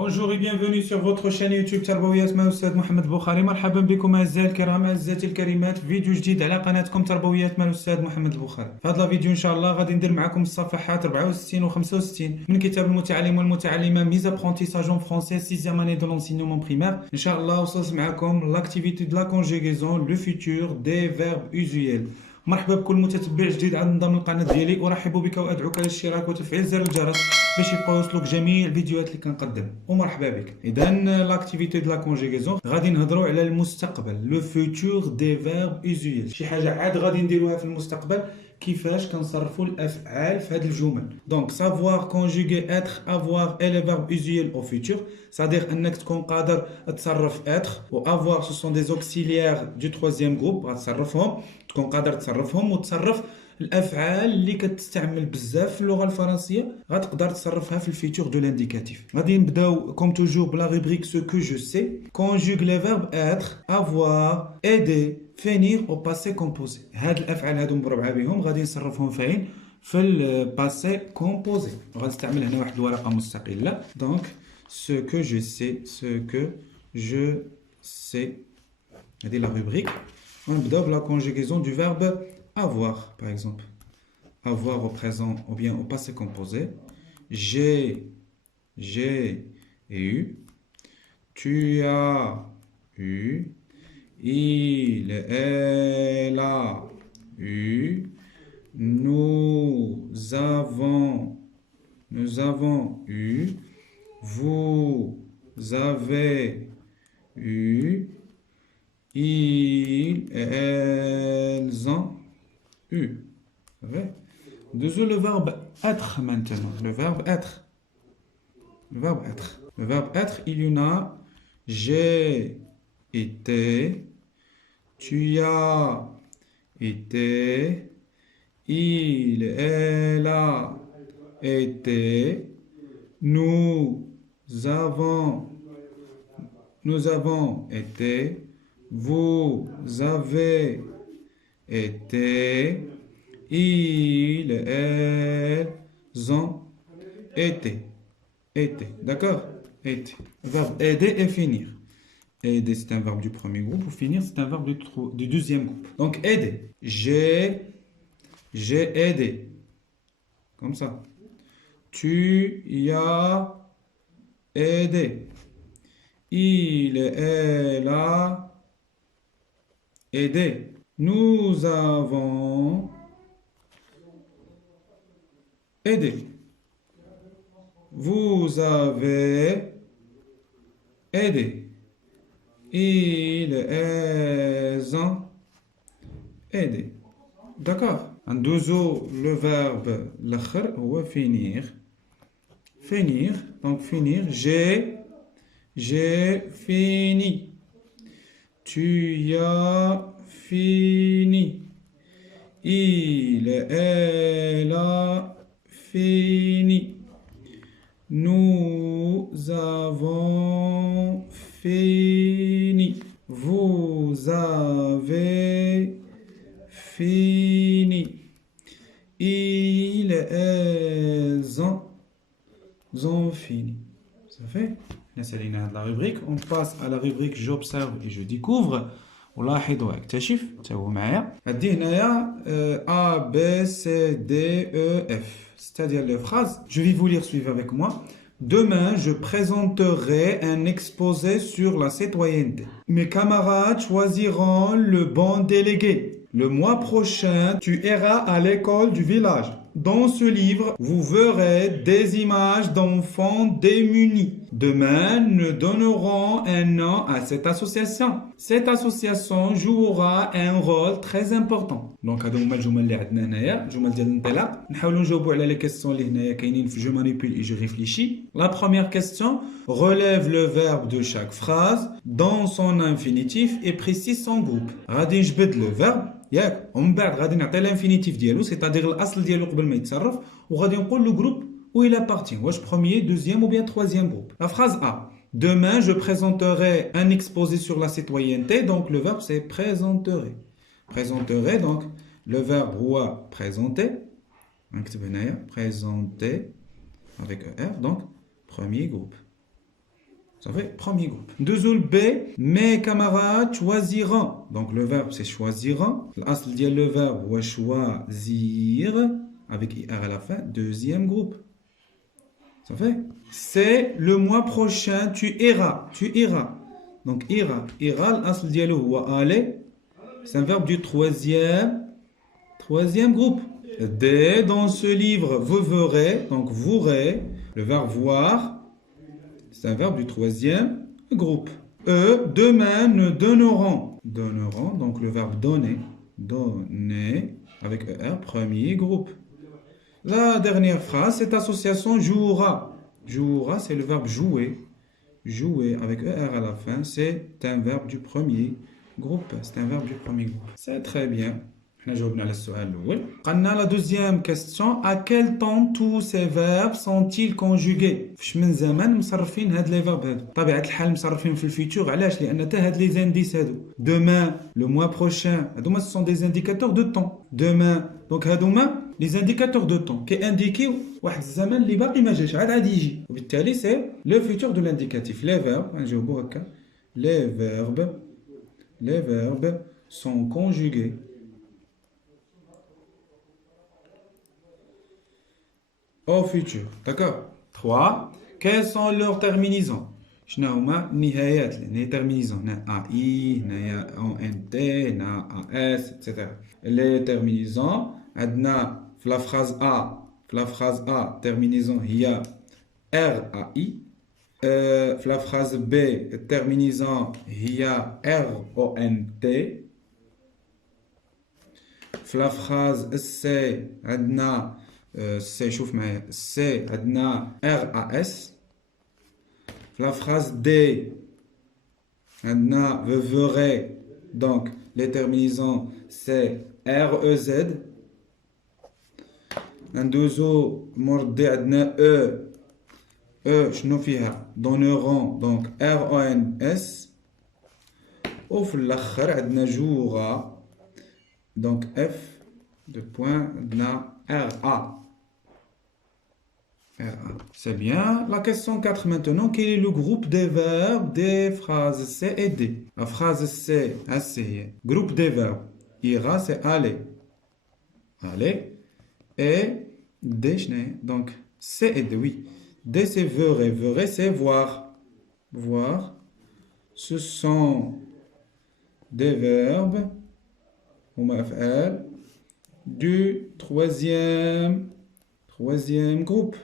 Bonjour et bienvenue sur votre chaîne يوتيوب تربويات مع الأستاذ محمد البخاري. مرحبا بكم أعزائي الكرام أعزائي الكريمات في فيديو جديد على قناتكم تربويات مع الأستاذ محمد البخاري. في هذا الفيديو إن شاء الله غادي ندير معكم الصفحات 64 و 65 من كتاب المتعلم والمتعلمة ميز apprentissage en français 6e année de l'enseignement primaire. إن شاء الله وصلت معكم l'activité de la conjugaison le futur des verbes usuels. مرحبا بكل متتبع جديد على نظام القناه ديالي. ارحب بك وادعوك للاشتراك وتفعيل زر الجرس باش يبقاو يوصلوك جميع الفيديوهات اللي كنقدم. ومرحبا بك. اذا لاكتيفيتي دو لا كونجيغيزون غادي نهضروا على المستقبل لو فوتور دي فيرب يوزويل، شي حاجه عاد غادي نديروها في المستقبل كيفاش كنصرفوا الافعال في هذه الجمل. دونك سافوار كونجوغي اتر افوار اي لي فيرب يوزويل او فوتور، c'est-à-dire انك تكون قادر تصرف اتر و افوار سو سون دي زوكسيليير دو ترويزيام جروب، غتصرفهم تكون قادر تصرفهم وتصرف الافعال اللي كتستعمل بزاف في اللغه الفرنسيه غتقدر تصرفها في الفيتور دو لانديكاتيف. غادي نبداو كوم توجور بلا روبريك سو كو جو سي. كونجوغ لي فيرب اتر افوار ايدي فينير او باسي كومبوزي. هاد الافعال هادو مربعه بهم غادي نصرفهم فين في الباسي كومبوزي. غنستعمل هنا واحد الورقه مستقله. دونك سو كو جو سي سو كو جو سي هادي لا روبريك. On développe la conjugaison du verbe avoir, par exemple. Avoir au présent ou bien au passé composé. J'ai eu. Tu as eu. Il, elle a eu. Nous avons eu. Vous avez eu. Ils, elles ont eu. Deuxième, le verbe être maintenant. Le verbe être. Le verbe être. Le verbe être, il y en a. J'ai été. Tu as été. Il, elle a été. Nous avons été. Vous avez été. Ils, elles ont été. Été. D'accord? Été. Verbe aider et finir. Aider, c'est un verbe du premier groupe. Ou finir, c'est un verbe du deuxième groupe. Donc, aider. J'ai aidé. Comme ça. Tu y as aidé. Il, elle a aidé. Nous avons aidé. Vous avez aidé. Ils, elles ont aidé. D'accord. ندوزو le verbe الآخر هو finir. Finir. Donc finir. J'ai fini. Tu as fini. Il, elle a fini. Nous avons fini. Vous avez fini. Ils, elles ont fini. Ça fait? La rubrique. On passe à la rubrique j'observe et je découvre. ولاحظ واكتشف. تابعوا معايا. عندي هنايا A, B, C, D, E, F. C'est-à-dire les phrases. Je vais vous lire, suivez avec moi. Demain, je présenterai un exposé sur la citoyenneté. Mes camarades choisiront le bon délégué. Le mois prochain, tu iras à l'école du village. Dans ce livre, vous verrez des images d'enfants démunis. Demain, nous donnerons un nom à cette association. Cette association jouera un rôle très important. Donc, هادو هما الجمل اللي عندنا هنايا، الجمل ديال الانطلاق. نحاولوا نجاوبوا على لي كيسيون اللي هنايا كاينين في جو مانيبيل et je réfléchis. La première question, relève le verbe de chaque phrase dans son infinitif et précise son groupe. غادي نجبد le verbe ياك ومن بعد غادي نعطي الانفينيتيف ديالو سيتادير الاصل ديالو قبل ما يتصرف وغادي نقول لو جروب où il appartient. واش premier, deuxième ou bien troisième groupe. La phrase A. Demain, je présenterai un exposé sur la citoyenneté. Donc, le verbe, c'est présenterai. Présenterai, donc, le verbe هو présenter. نكتب هنايا présenter avec ER. Donc, premier groupe. Ça fait premier groupe. Deuxième B, mes camarades choisiront. Donc le verbe c'est choisiront. L'asl ديال le verbe هو choisir avec IR à la fin. Deuxième groupe. Ça fait. C'est le mois prochain, tu iras. Tu iras. Donc ira. Ira, l'asl ديالو هو aller. C'est un verbe du troisième groupe. D, dans ce livre, vous verrez. Donc vous verrez. Le verbe voir. C'est un verbe du troisième groupe. E, demain, nous donnerons. Donneront, donc le verbe donner. Donner, avec ER, premier groupe. La dernière phrase, cette association jouera. Jouera, c'est le verbe jouer. Jouer, avec ER à la fin, c'est un verbe du premier groupe. C'est un verbe du premier groupe. C'est très bien. On a جاوبنا على السؤال الأول. قلنا la deuxième question. À quel temps tous ces verbes sont-ils conjugués؟ فاش من زمان مصرفين هاد لي فيرب هادو. بطبيعة الحال مصرفين في الفيتور. علاش؟ لأن حتى هاد لي زانديس هادو. Demain, le mois prochain. هادوما ce sont des indicateurs de temps. Demain. Donc هادوما les indicateurs de temps كينديكيو واحد الزمن اللي باقي ما جاش عاد يجي. وبالتالي c'est le futur de l'indicatif. Les verbes, نجاوبو هكا. Les verbes sont conjugués. Au futur. D'accord. 3. Quelles sont leurs terminaisons? شنو هما النهايات les terminaisons. هنا AI, هنايا ONT, هنا AS, etc. Les terminaisons عندنا في la phrase A terminaison هي RAI. في la phrase B terminaison هي RONT. في la phrase C عندنا C شوف معايا C عندنا RAS. في la phrase D عندنا vous verrez donc les terminaisons c'est REZ. ندوزو مور D عندنا E شنو فيها donneront donc RONS. وفي الاخر عندنا جوغا donc F de point عندنا RA. C'est bien. La question 4 maintenant. Quel est le groupe des verbes des phrases C et D? La phrase C, c'est groupe des verbes. Ira, c'est aller. Aller. Et D, donc C et D, oui. D, c'est verrait. Verrait, c'est voir. Voir. Ce sont des verbes du troisième groupe.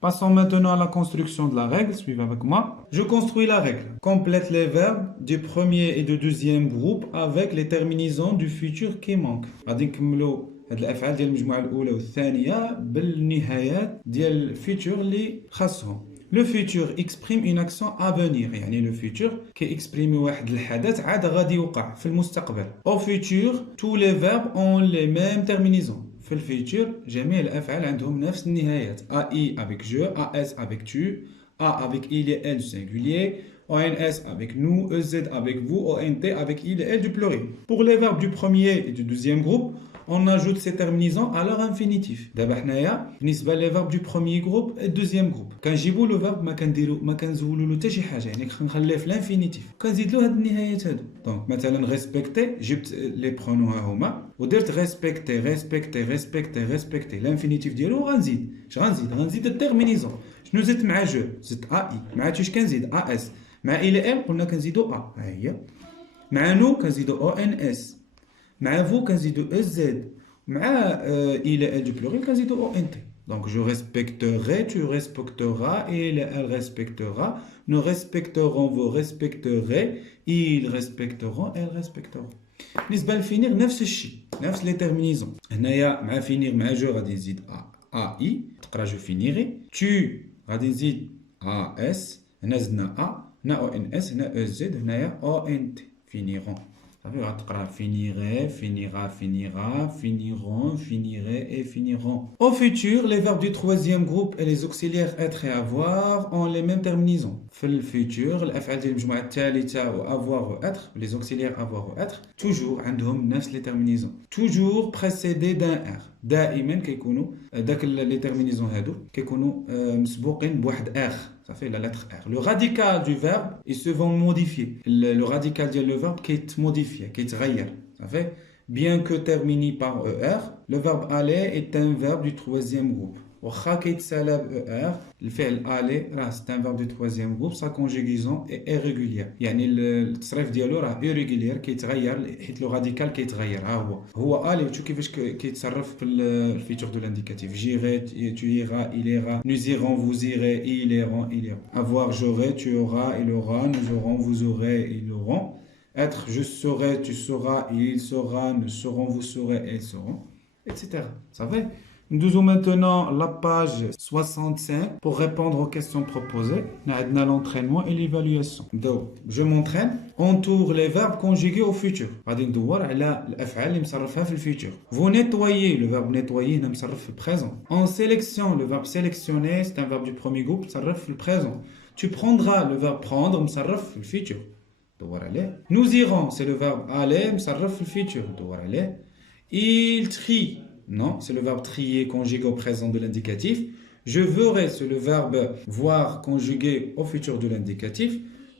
Passons maintenant à la construction de la règle. Suivez avec moi. Je construis la règle. Complète les verbes du premier et du deuxième groupe avec les terminaisons du futur qui manquent. غادي نكملوا هاد الافعال ديال المجموعه الاولى والثانيه بالنهايات ديال الفيتور اللي خاصهم. Le futur exprime une action à venir. يعني le futur كيexprime واحد الحدث عاد غادي يوقع في المستقبل. Au futur, tous les verbes ont les mêmes terminaisons. في الفيتور جميع الافعال عندهم نفس النهايات. AI avec je, AS avec tu, A avec il et elle du singulier, ONS avec nous, EZ avec vous, ONT avec il et elle du pluriel. Pour les verbes du premier et du deuxième groupe, on ajoute ces terminaisons à leur infinitif. دابا حنايا بالنسبه لي فيرب du premier groupe et deuxième groupe كنجيبوا لو فيرب ما كنزولوا له حتى شي حاجه يعني كنخليه في الانفينيتيف كنزيد له هاد النهايات هادو. دونك مثلا ريسبكتي جبت لي برونو ها هما ودرت ريسبكتي الانفينيتيف ديالو غنزيد غنزيد التيرمينيزون. شنو زدت مع جو؟ زدت اي. مع توش كنزيد اس. مع الى ام قلنا كنزيدو ا ها هي. مع نو كنزيدو او ان اس. مع vous كنزيدو EZ. مع il et elle du pluriel كنزيدو ONT. Donc je respecterai, tu respecteras, il et elle respectera, nous respecterons, vous respecterez, ils respecteront, elles respecteront. بالنسبة للفينير نفس الشيء نفس لي تيرمينيزون. هنايا مع فينير مع جو غادي نزيد AI تقرا جو فينيري. tu غادي نزيد AS. هنا زدنا A. هنا ONS. هنا EZ. هنايا ONT finiront. غتقرا finirait, finira, finira, finiront, finirait et finiront. Au futur, les verbes du troisième groupe et les auxiliaires être et avoir ont les mêmes terminaisons. في الفيتور الافعال ديال المجموعه الثالثه و avoir و être, les auxiliaires avoir و être toujours عندهم نفس les terminaisons. Toujours précédé d'un R. دائما كيكونوا داك لي تيرمينيزون هادو كيكونوا مسبوقين بواحد اخ صافي لا لتر اخ. لو راديكال دو فيرب ils se vont modifier. لو راديكال ديال لو فيرب كيتموديفي كيتغير صافي. Bien que terminé par ER, le verbe aller est un verbe du troisième groupe. واخا كيتسالى ER الفعل aller راه c'est un verbe du troisième groupe. Sa conjugaison est irrégulière. يعني التصريف ديالو راه irrégulier كيتغير حيت لو راديكال كيتغير. ها هو aller وشوف كيفاش كيتصرف في الفيتور دو لانديكاتيف. J'irai, tu iras, il ira, nous irons, vous irez, ils iront, il ira. Avoir, j'aurai, tu auras, il aura, nous aurons, vous aurez, ils auront. Être, je serai, tu sauras, il saura, nous saurons, vous saurez, elles sauront, etc. Ça va? Nous avons maintenant la page 65 pour répondre aux questions proposées. Nous avons l'entraînement et l'évaluation. Donc, je m'entraîne. Entoure les verbes conjugués au futur. غادي ندور على الأفعال اللي مصرفها في الفيتور. Vous nettoyez, le verbe nettoyer هنا مصرف في البريزون. En sélection, le verbe sélectionner, c'est un verbe du premier groupe, مصرف في البريزون. Tu prendras, le verbe prendre, مصرف في الفيتور. دور عليه. Nous irons, c'est le verbe aller, مصرف في الفيتور. دور عليه. Il trie. Non, c'est le verbe trier conjugué au présent de l'indicatif. Je verrai, c'est le verbe voir conjugué au futur de l'indicatif.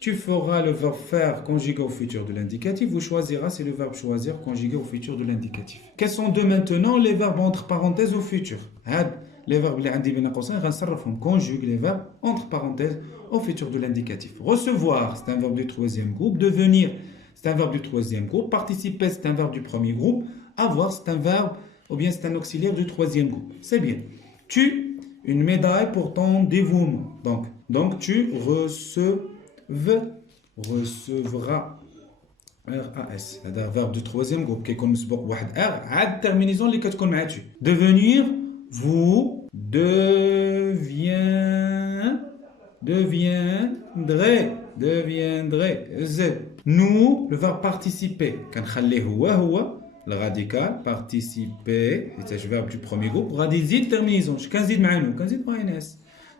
Tu feras le verbe faire conjugué au futur de l'indicatif. Vous choisiras, c'est le verbe choisir conjugué au futur de l'indicatif. Quels sont deux maintenant les verbes entre parenthèses au futur? Les verbes اللي عندي بين قوسين غنصرفهم conjugue les verbes entre parenthèses au futur de l'indicatif. Recevoir, c'est un verbe du troisième groupe. Devenir, c'est un verbe du troisième groupe. Participer, c'est un verbe du premier groupe. Avoir, c'est un verbe ou bien c'est un auxiliaire du troisième groupe. C'est bien. Tu, une médaille pour ton dévouement. Donc tu recevras. RAS. C'est un verbe du troisième groupe qui est comme واحد R عاد terminaison اللي كتكون مع tu. Devenir, vous deviendrez. Z. Nous, le verbe participer. كنخليه هو le radical, participer, c'est le verbe du premier groupe. On va dire terminaison. Je vais dire NS.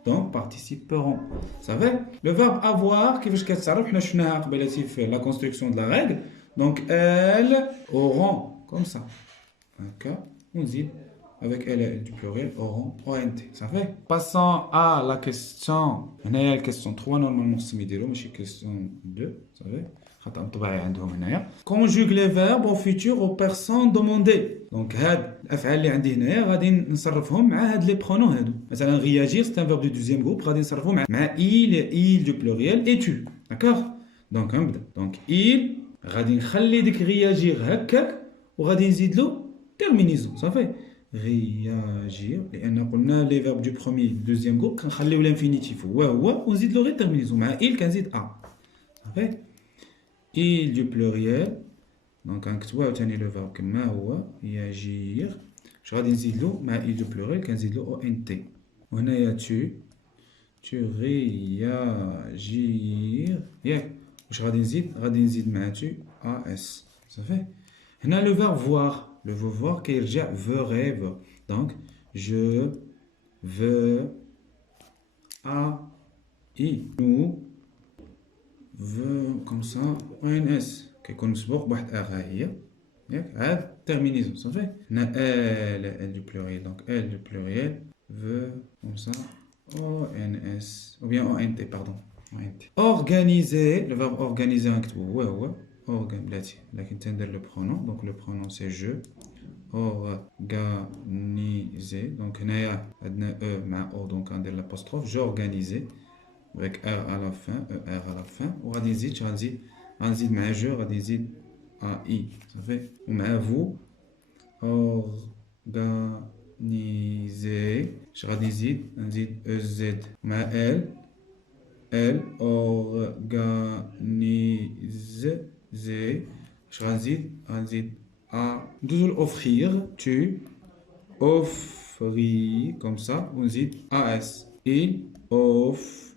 Donc, participeront. Ça va? Le verbe avoir, qui veut dire que la construction de la règle. Donc, elles auront, comme ça. D'accord? On dit, avec elle du pluriel, auront, ONT. Ça va? Passons à la question. On a la question 3, normalement, c'est la question 2. Ça va? Conjugue les verbes au futur aux personnes demandées. Donc, هاد الأفعال اللي عندي هنايا غادي نصرفهم مع هاد لي برونون هادو. مثلا réagir, c'est un verbe du deuxième groupe, غادي نصرفه مع il du pluriel et tu. D'accord? Donc, نبدا. Donc, il غادي نخلي ديك réagir هكاك وغادي نزيد له terminaison. صافي. réagir لأن قلنا les verbes du premier du deuxième groupe كنخليو l'infinitif هو ونزيد له غير terminaison. مع il كنزيد a. صافي. Il du pluriel donc غنكتبو عاوتاني لو فيرب كما هو ياجير واش غادي نزيدلو مع il du pluriel كنزيدلو او ان تي وهنايا tu réagir ياك واش غادي نزيد مع tu as صافي. هنا لو فيرب voir le verbe voir كيرجع verrai donc je veux a i nous comme ça ONS كيكون مسبوق بواحد ار هي ياك عاد terminaison صافي. هنا elle du pluriel donc elle du pluriel veut comme ça ONS ou bien ONT pardon ONT. Organiser le verbe organiser نكتبو هو بلاتي لكن تندير le pronom donc le pronom c'est je organiser donc هنايا عندنا e مع o donc غندير l'apostrophe j'organisais avec R à la fin, ER à la fin, ou غنزيد مع je غنزيد AI, ça fait, ou مع vous, organiser, غنزيد EZ, مع elle organise, غنزيد A, ندوزو offrir, tu, offrir, comme ça, ونزيد AS, il, offrir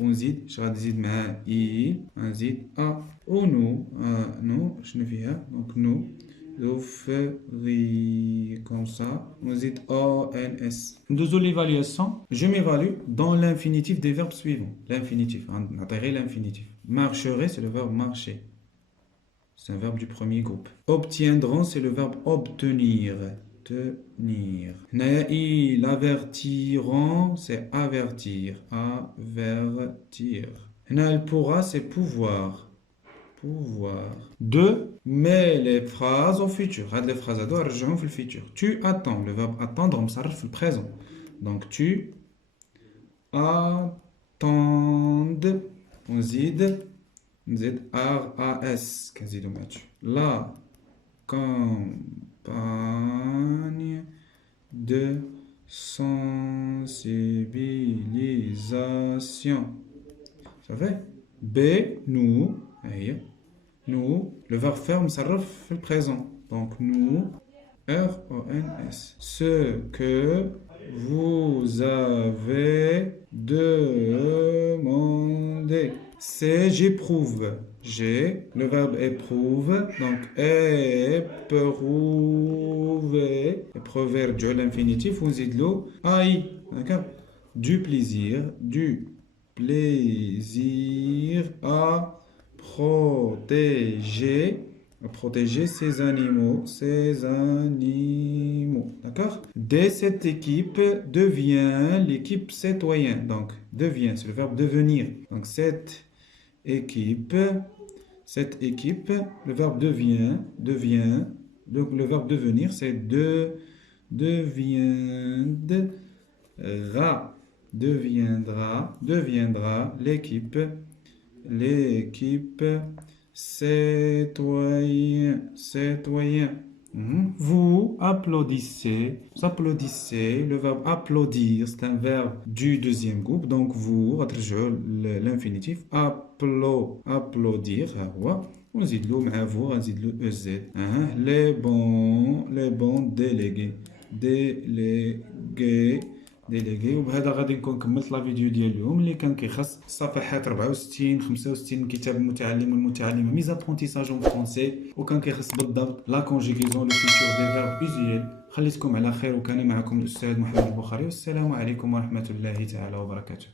ونزيد غادي نزيد مع il غنزيد a و nous شنو فيها donc nous offrir comme ça ونزيد ons. ندوزو l'évaluation. Je m'évalue dans l'infinitif des verbes suivants. L'infinitif نعطي غير l'infinitif. Marcherai c'est le verbe marcher c'est un verbe du premier groupe. Obtiendront, c'est le verbe obtenir. Tenir. Ils avertiront, c'est avertir. Avertir. Elle pourra, c'est pouvoir. Pouvoir. 2. Mets les phrases au futur. Regarde les phrases à deux, rejoins le futur. Tu attends. Le verbe attendre, on s'arrête le présent. Donc tu attends. On zid RAS. كنزيدو ماتش. La campagne de sensibilisation. Ça fait B, nous, nous, le verbe faire m'sarraf le présent. Donc nous, R-O-N-S. Ce que vous avez demandé. C'est j'éprouve. J'ai, le verbe éprouve, donc éprouver, éprouver, l'infinitif, on zid l'eau, aïe, d'accord? Du plaisir à protéger ces animaux, d'accord? Dès cette équipe devient l'équipe citoyenne, donc devient, c'est le verbe devenir, donc cette équipe, le verbe devient, donc le verbe devenir, c'est deviendra, l'équipe citoyen. Vous applaudissez, le verbe applaudir, c'est un verbe du deuxième groupe, donc vous, l'infinitif, applaudir, on zid l'eau, vous, on zid le EZ. Les bons délégués وبهذا غادي نكون كملت لا فيديو ديال اليوم اللي كان كيخص الصفحات 64 65 من كتاب المتعلم والمتعلمه ميز ابرونتيساج اون فرونسي وكان كيخص بالضبط لا كونجيغيزون لو فيتور دي فيرب اوزيال. خليتكم على خير وكان معكم الاستاذ محمد البخاري والسلام عليكم ورحمه الله تعالى وبركاته.